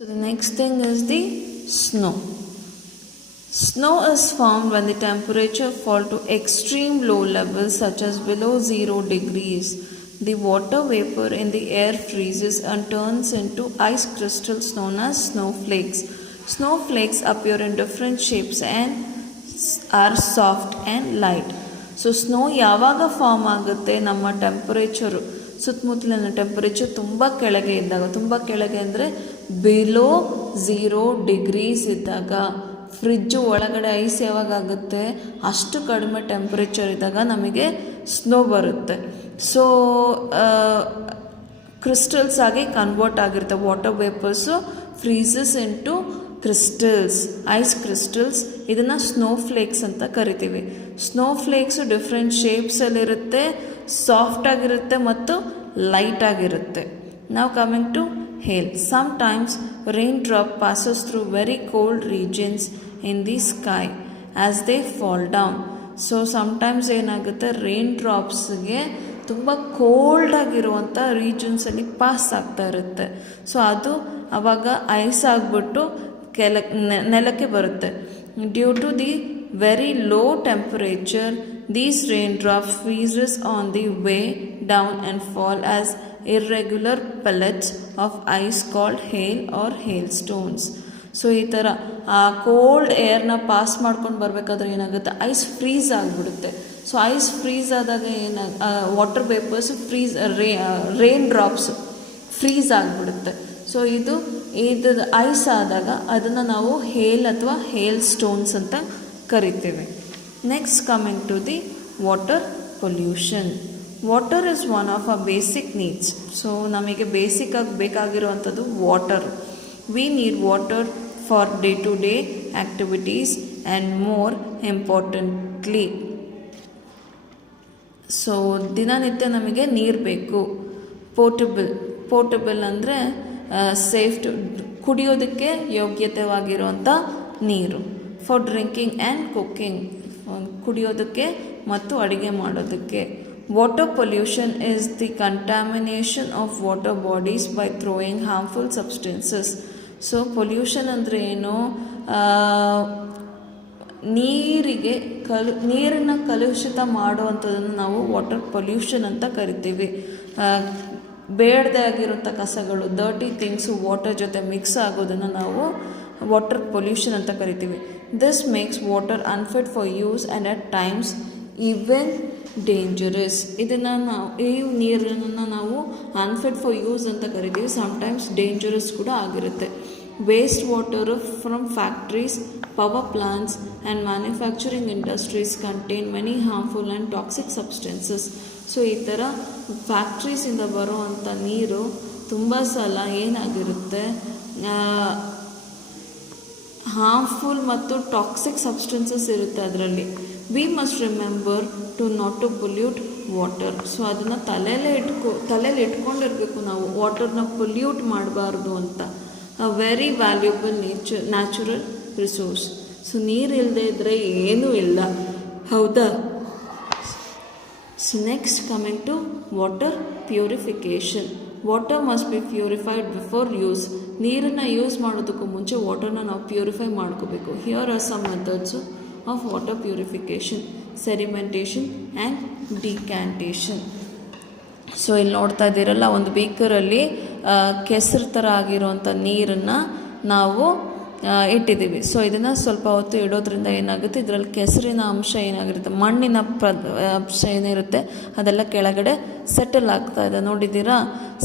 So the next thing is the snow. Snow is formed when the temperature fall to extreme low levels such as below 0 degrees. The water vapor in the air freezes and turns into ice crystals known as snowflakes. Snowflakes appear in different shapes and are soft and light. So snow ಯಾವಾಗ form ಆಗುತ್ತೆ, ನಮ್ಮ temperature ಸುತ್ತಮುತ್ತಲಿನ temperature ತುಂಬ ಕೆಳಗೆ ಇದ್ದಾಗ, ತುಂಬ ಕೆಳಗೆ ಅಂದರೆ ಬಿಲೋ 0 ಡಿಗ್ರೀಸ್ ಇದ್ದಾಗ, ಫ್ರಿಜ್ಜು ಒಳಗಡೆ ಐಸ್ ಯಾವಾಗ ಆಗುತ್ತೆ ಅಷ್ಟು ಕಡಿಮೆ ಟೆಂಪರೇಚರ್ ಇದ್ದಾಗ ನಮಗೆ ಸ್ನೋ ಬರುತ್ತೆ. ಸೊ ಕ್ರಿಸ್ಟಲ್ಸ್ ಆಗಿ ಕನ್ವರ್ಟ್ ಆಗಿರುತ್ತೆ. Water vapours freezes into crystals, ice crystals. ಇದನ್ನು ಸ್ನೋಫ್ಲೇಕ್ಸ್ ಅಂತ ಕರಿತೀವಿ. ಸ್ನೋಫ್ಲೇಕ್ಸು ಡಿಫ್ರೆಂಟ್ ಶೇಪ್ಸಲ್ಲಿರುತ್ತೆ, ಸಾಫ್ಟ್ ಆಗಿರುತ್ತೆ ಮತ್ತು ಲೈಟ್ ಆಗಿರುತ್ತೆ. ನಾವು coming to hail. Sometimes rain drop passes through very cold regions in the sky as they fall down. So sometimes ಏನಾಗುತ್ತೆ, rain ಡ್ರಾಪ್ಸ್ಗೆ ತುಂಬ ಕೋಲ್ಡ್ ಆಗಿರುವಂಥ ರೀಜನ್ಸಲ್ಲಿ ಪಾಸ್ ಆಗ್ತಾ ಇರುತ್ತೆ. ಸೊ ಅದು ಆವಾಗ ಐಸ್ ಆಗಿಬಿಟ್ಟು ನೆಲಕ್ಕೆ ಬರುತ್ತೆ. Due to the very low temperature these raindrops freezes on the way down and fall as irregular pellets of ice called hail or hailstones. So ಈ ಥರ ಆ ಕೋಲ್ಡ್ ಏರ್ನ ಪಾಸ್ ಮಾಡ್ಕೊಂಡು ಬರಬೇಕಾದ್ರೆ ಏನಾಗುತ್ತೆ, ಐಸ್ ಫ್ರೀಸ್ ಆಗಿಬಿಡುತ್ತೆ. ಸೊ ಐಸ್ ಫ್ರೀಸ್ ಆದಾಗ water vapours freeze, rain drops freeze ಆಗಿಬಿಡುತ್ತೆ. ಸೊ ಇದು ಐಸ್ ಆದಾಗ ಅದನ್ನು ನಾವು ಹೇಲ್ ಅಥವಾ ಹೇಲ್ ಸ್ಟೋನ್ಸ್ ಅಂತ ಕರಿತೀವಿ. Next coming to the water pollution. Water is one of a basic needs. So ನಮಗೆ ಬೇಸಿಕ್ಕಾಗಿ ಬೇಕಾಗಿರುವಂಥದ್ದು water. We need water for day to day activities and more importantly, so ದಿನನಿತ್ಯ ನಮಗೆ ನೀರು ಬೇಕು. ಪೋರ್ಟಬಲ್ ಅಂದರೆ ಸೇಫ್ ಕುಡಿಯೋದಕ್ಕೆ ಯೋಗ್ಯತೆವಾಗಿರುವಂಥ ನೀರು. ಫಾರ್ ಡ್ರಿಂಕಿಂಗ್ ಆ್ಯಂಡ್ ಕುಕ್ಕಿಂಗ್, ಕುಡಿಯೋದಕ್ಕೆ ಮತ್ತು ಅಡುಗೆ ಮಾಡೋದಕ್ಕೆ. Water pollution is the contamination of water bodies by throwing harmful substances. So pollution ಅಂದರೆ ಏನು, ನೀರನ್ನು ಕಲುಷಿತ ಮಾಡುವಂಥದ್ದನ್ನು ನಾವು ವಾಟರ್ ಪೊಲ್ಯೂಷನ್ ಅಂತ ಕರಿತೀವಿ. ಬೇಡದೇ ಆಗಿರೋಂಥ ಕಸಗಳು, ಡರ್ಟಿ ಥಿಂಗ್ಸು ವಾಟರ್ ಜೊತೆ ಮಿಕ್ಸ್ ಆಗೋದನ್ನು ನಾವು ವಾಟರ್ ಪೊಲ್ಯೂಷನ್ ಅಂತ ಕರಿತೀವಿ. This makes water unfit for use and at times even dangerous. ಈ ನೀರನ್ನು ನಾವು ಅನ್ಫಿಟ್ ಫಾರ್ ಯೂಸ್ ಅಂತ ಕರಿತೀವಿ. ಸಮ್ಟೈಮ್ಸ್ ಡೇಂಜರಸ್ ಕೂಡ ಆಗಿರುತ್ತೆ. Waste water from factories, power plants and manufacturing industries contain many harmful and toxic substances. So ಈ ಥರ ಫ್ಯಾಕ್ಟ್ರೀಸಿಂದ ಬರುವಂಥ ನೀರು ತುಂಬ ಸಲ ಏನಾಗಿರುತ್ತೆ, ಹಾರ್ಮ್ಫುಲ್ ಮತ್ತು ಟಾಕ್ಸಿಕ್ ಸಬ್ಸ್ಟೆನ್ಸಸ್ ಇರುತ್ತೆ ಅದರಲ್ಲಿ. We must remember to not to pollute water. So ಅದನ್ನು ತಲೆಯಲ್ಲಿ ಇಟ್ಕೊಂಡಿರಬೇಕು ನಾವು, ವಾಟರ್ನ ಪೊಲ್ಯೂಟ್ ಮಾಡಬಾರ್ದು ಅಂತ. A very valuable natural resource. So ನೀರು ಇಲ್ಲದೆ ಇದ್ದರೆ ಏನೂ ಇಲ್ಲ, ಹೌದಾ? So next coming to water purification. Water must be purified before use. ನೀರನ್ನು ಯೂಸ್ ಮಾಡೋದಕ್ಕೂ ಮುಂಚೆ ವಾಟರ್ನ ನಾವು ಪ್ಯೂರಿಫೈ ಮಾಡ್ಕೋಬೇಕು. Here are some methods of water purification: sedimentation and decantation. So ಇಲ್ಲಿ ನೋಡ್ತಾ ಇದ್ದೀರಲ್ಲ, ಒಂದು ಬೀಕರಲ್ಲಿ ಕೆಸರು ಥರ ಆಗಿರುವಂಥ ನೀರನ್ನು ನಾವು ಇಟ್ಟಿದ್ದೀವಿ. ಸೊ ಇದನ್ನು ಸ್ವಲ್ಪ ಹೊತ್ತು ಇಡೋದ್ರಿಂದ ಏನಾಗುತ್ತೆ, ಇದರಲ್ಲಿ ಕೆಸರಿನ ಅಂಶ ಏನಾಗಿರುತ್ತೆ, ಮಣ್ಣಿನ ಅಂಶ ಏನಿರುತ್ತೆ ಅದೆಲ್ಲ ಕೆಳಗಡೆ ಸೆಟಲ್ ಆಗ್ತಾ ಇದೆ. ನೋಡಿದ್ದೀರಾ,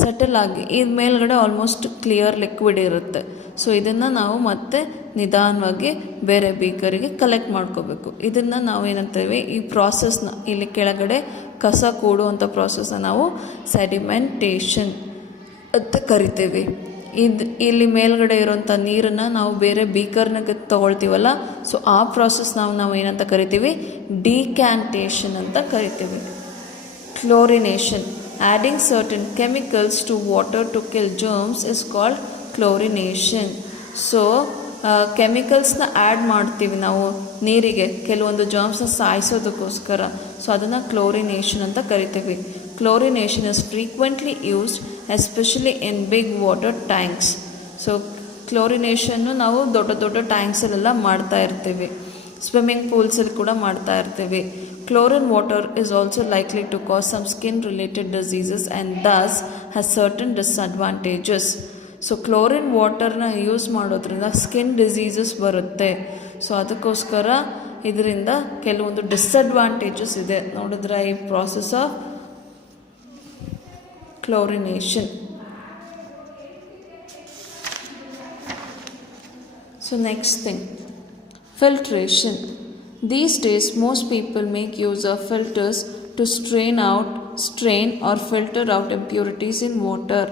ಸೆಟಲ್ ಆಗಿ ಇದು ಮೇಲ್ಗಡೆ ಆಲ್ಮೋಸ್ಟ್ ಕ್ಲಿಯರ್ ಲಿಕ್ವಿಡ್ ಇರುತ್ತೆ. ಸೊ ಇದನ್ನು ನಾವು ಮತ್ತೆ ನಿಧಾನವಾಗಿ ಬೇರೆ ಬೀಕರಿಗೆ ಕಲೆಕ್ಟ್ ಮಾಡ್ಕೋಬೇಕು. ಇದನ್ನು ನಾವು ಏನಂತೇವೆ, ಈ ಪ್ರಾಸೆಸ್ನ, ಇಲ್ಲಿ ಕೆಳಗಡೆ ಕಸ ಕೂಡುವಂಥ ಪ್ರಾಸೆಸ್ನ ನಾವು ಸೆಡಿಮೆಂಟೇಷನ್ ಅಂತ ಕರಿತೇವೆ. ಇಲ್ಲಿ ಮೇಲ್ಗಡೆ ಇರೋಂಥ ನೀರನ್ನು ನಾವು ಬೇರೆ ಬೀಕರ್ನಾಗೆ ತೊಗೊಳ್ತೀವಲ್ಲ, ಸೊ ಆ ಪ್ರಾಸೆಸ್ ನಾವು ಏನಂತ ಕರಿತೀವಿ, ಡಿಕ್ಯಾಂಟೇಷನ್ ಅಂತ ಕರಿತೀವಿ. Chlorination: adding certain chemicals to water to kill germs is called chlorination. So ಕೆಮಿಕಲ್ಸ್ನ ಆ್ಯಡ್ ಮಾಡ್ತೀವಿ ನಾವು ನೀರಿಗೆ ಕೆಲವೊಂದು ಜರ್ಮ್ಸ್ನ ಸಾಯಿಸೋದಕ್ಕೋಸ್ಕರ. ಸೊ ಅದನ್ನು ಕ್ಲೋರಿನೇಷನ್ ಅಂತ ಕರಿತೀವಿ. Chlorination is frequently used, especially in big water tanks. So ಕ್ಲೋರಿನೇಷನ್ನು ನಾವು ದೊಡ್ಡ ದೊಡ್ಡ ಟ್ಯಾಂಕ್ಸಲ್ಲೆಲ್ಲ ಮಾಡ್ತಾ ಇರ್ತೀವಿ, ಸ್ವಿಮ್ಮಿಂಗ್ ಪೂಲ್ಸಲ್ಲಿ ಕೂಡ ಮಾಡ್ತಾ ಇರ್ತೀವಿ. Chlorine water is also likely to cause some skin related diseases and thus has certain disadvantages. So chlorine ವಾಟರ್ನ ಯೂಸ್ ಮಾಡೋದ್ರಿಂದ ಸ್ಕಿನ್ ಡಿಸೀಸಸ್ ಬರುತ್ತೆ. ಸೊ ಅದಕ್ಕೋಸ್ಕರ ಇದರಿಂದ ಕೆಲವೊಂದು ಡಿಸ್ಅಡ್ವಾಂಟೇಜಸ್ ಇದೆ. ನೋಡಿದ್ರೆ ಈ process of chlorination. So next thing, filtration. These days most people make use of filters to strain or filter out impurities in water.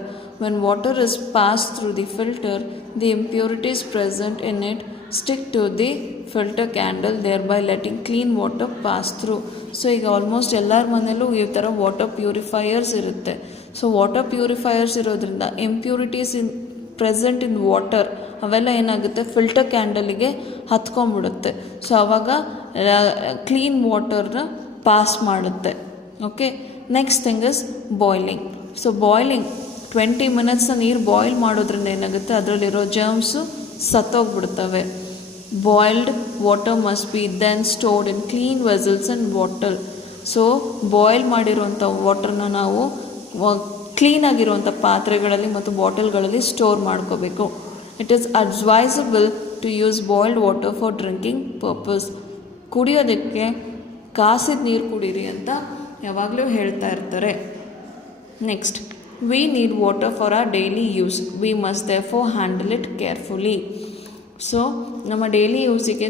When water is passed through the filter, the impurities present in it stick to the filter candle, thereby letting clean water pass through. So ಈಗ almost ಎಲ್ಲರ ಮನೆಯಲ್ಲೂ ಈ ಥರ water purifiers ಇರುತ್ತೆ. So water purifiers ಇರೋದ್ರಿಂದ impurities present in water ಅವೆಲ್ಲ ಏನಾಗುತ್ತೆ, filter ಕ್ಯಾಂಡಲಿಗೆ ಹತ್ಕೊಂಡ್ಬಿಡುತ್ತೆ. ಸೊ ಆವಾಗ ಕ್ಲೀನ್ ವಾಟರ್ನ ಪಾಸ್ ಮಾಡುತ್ತೆ. Okay, next thing is boiling. So boiling 20 ಮಿನಿಟ್ಸ್ನ ನೀರು ಬಾಯ್ಲ್ ಮಾಡೋದ್ರಿಂದ ಏನಾಗುತ್ತೆ, ಅದರಲ್ಲಿರೋ ಜರ್ಮ್ಸು ಸತ್ತೋಗ್ಬಿಡ್ತವೆ. Boiled water must be then stored in clean vessels and bottle. So boil ಮಾಡಿರುವಂಥ ವಾಟರ್ನ ನಾವು ಕ್ಲೀನಾಗಿರುವಂಥ ಪಾತ್ರೆಗಳಲ್ಲಿ ಮತ್ತು ಬಾಟಲ್ಗಳಲ್ಲಿ ಸ್ಟೋರ್ ಮಾಡ್ಕೋಬೇಕು. It is advisable to use boiled water for drinking purpose. ಕುಡಿಯೋದಕ್ಕೆ ಕಾಸಿದ ನೀರು ಕುಡೀರಿ ಅಂತ ಯಾವಾಗಲೂ ಹೇಳ್ತಾ ಇರ್ತಾರೆ. Next, we need water for our daily use. We must therefore handle it carefully. So ನಮ್ಮ ಡೈಲಿ ಯೂಸಿಗೆ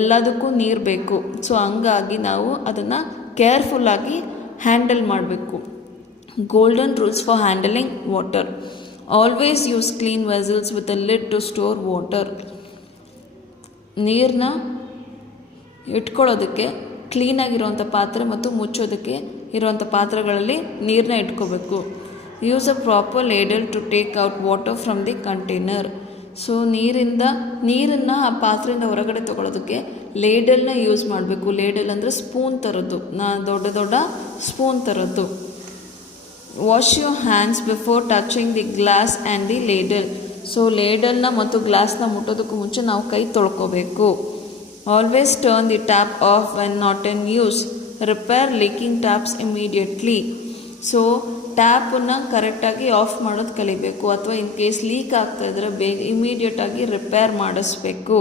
ಎಲ್ಲದಕ್ಕೂ ನೀರು ಬೇಕು. ಸೊ ಹಂಗಾಗಿ ನಾವು ಅದನ್ನು ಕೇರ್ಫುಲ್ಲಾಗಿ ಹ್ಯಾಂಡಲ್ ಮಾಡಬೇಕು. Golden rules for handling water. Always use clean vessels with a lid to store water. ನೀರನ್ನ ಇಟ್ಕೊಳ್ಳೋದಕ್ಕೆ ಕ್ಲೀನಾಗಿರುವಂಥ ಪಾತ್ರೆ ಮತ್ತು ಮುಚ್ಚೋದಕ್ಕೆ ಇರುವಂಥ ಪಾತ್ರೆಗಳಲ್ಲಿ ನೀರನ್ನ ಇಟ್ಕೋಬೇಕು. Use a proper ladle to take out water from the container. So ನೀರನ್ನು ಆ ಪಾತ್ರೆಯಿಂದ ಹೊರಗಡೆ ತೊಗೊಳೋದಕ್ಕೆ ಲೇಡಲ್ನ ಯೂಸ್ ಮಾಡಬೇಕು. ಲೇಡಲ್ ಅಂದರೆ ಸ್ಪೂನ್ ಥರದ್ದು, ದೊಡ್ಡ ದೊಡ್ಡ ಸ್ಪೂನ್ ಥರದ್ದು. Wash your hands before touching the glass and the ladle. So ಲೇಡಲ್ನ ಮತ್ತು ಗ್ಲಾಸ್ನ ಮುಟ್ಟೋದಕ್ಕೂ ಮುಂಚೆ ನಾವು ಕೈ ತೊಳ್ಕೋಬೇಕು. Always turn the tap off when not in use. Repair leaking taps immediately. So ಟ್ಯಾಪನ್ನು ಕರೆಕ್ಟಾಗಿ ಆಫ್ ಮಾಡೋದು ಕಲಿಬೇಕು, ಅಥವಾ ಇನ್ ಕೇಸ್ ಲೀಕ್ ಆಗ್ತಾಯಿದ್ರೆ ಬೇಗ ಇಮಿಡಿಯೇಟಾಗಿ ರಿಪೇರ್ ಮಾಡಿಸ್ಬೇಕು.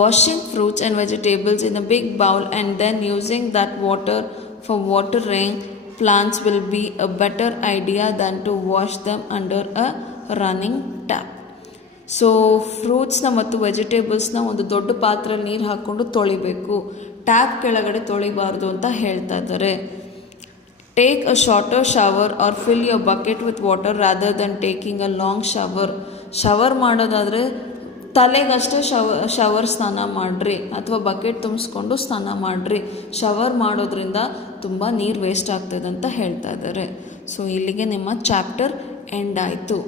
Washing fruits and vegetables in a big bowl and then using that water for watering plants will be a better idea than to wash them under a running tap. So ಫ್ರೂಟ್ಸ್ನ ಮತ್ತು ವೆಜಿಟೇಬಲ್ಸ್ನ ಒಂದು ದೊಡ್ಡ ಪಾತ್ರೆಯಲ್ಲಿ ನೀರು ಹಾಕ್ಕೊಂಡು ತೊಳಿಬೇಕು, ಟ್ಯಾಪ್ ಕೆಳಗಡೆ ತೊಳಿಬಾರ್ದು ಅಂತ ಹೇಳ್ತಾ ಇದ್ದಾರೆ. Take a shorter shower or fill your bucket with water rather than taking a long shower. Shower ಮಾಡೋದಾದರೆ ತಲೆಗಷ್ಟೇ ಶವರ್ ಸ್ನಾನ ಮಾಡಿರಿ, ಅಥವಾ ಬಕೆಟ್ ತುಂಬಿಸ್ಕೊಂಡು ಸ್ನಾನ ಮಾಡಿರಿ. ಶವರ್ ಮಾಡೋದ್ರಿಂದ ತುಂಬ ನೀರು ವೇಸ್ಟ್ ಆಗ್ತದೆ ಅಂತ ಹೇಳ್ತಾ ಇದ್ದಾರೆ. ಸೊ ಇಲ್ಲಿಗೆ ನಿಮ್ಮ ಚಾಪ್ಟರ್ ಎಂಡ್ ಆಯಿತು.